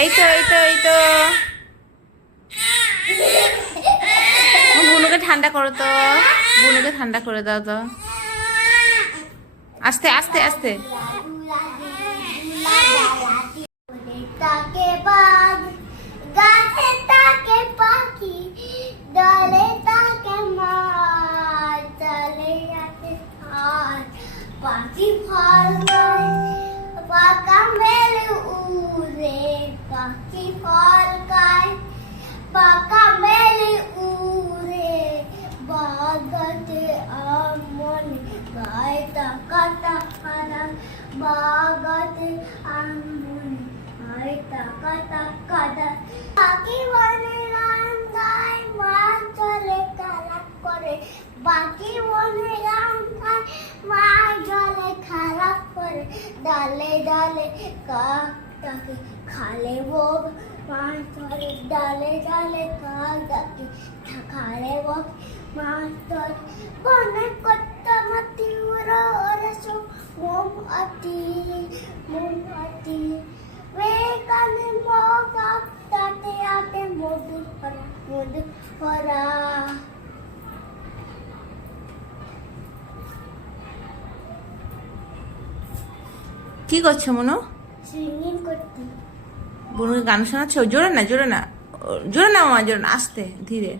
এই তো এই তো এই তো বুনুকে ঠান্ডা করো তো, বুনুকে ঠান্ডা করে দাও তো, আস্তে আস্তে আস্তে। তাকে বাঘ, গাছে তাকে পাখি, ডালে তাকে মাছ, ডালে তাকে হাঁস, পাখি ফল খায়, পাকা মেলে উড়ে, পাখি ফল খায়, পাকা মেলে উড়ে, বাগাতে আমন গায়ে টাকা টাকা দাম, বাগাতে আমন গায়ে টাকা টাকা দাম। পাখি বনে গান গায়, মাছ জলে খেলা করে, পাখি বনে গান গায়, মাছ জলে খেলা করে, ডালে ডালে কাক ডাকে, খালে বক মাছ ধরে, ডালে ডালে কাক ডাকে, খালে বক মাছ ধরে, বনে কত্তা মাটি উড়ো ওরসো, মোম আটি মোম আটি, বেকানে মগ আটে আটে মধুর ভরা, মধুর ভরা। কি করছো মনু? সিঙ্গিং করতে। বুনুকে গান শোনাচ্ছ? জোরে না জোরে না, জোরে না মামা, জোরে না, আস্তে ধীরে।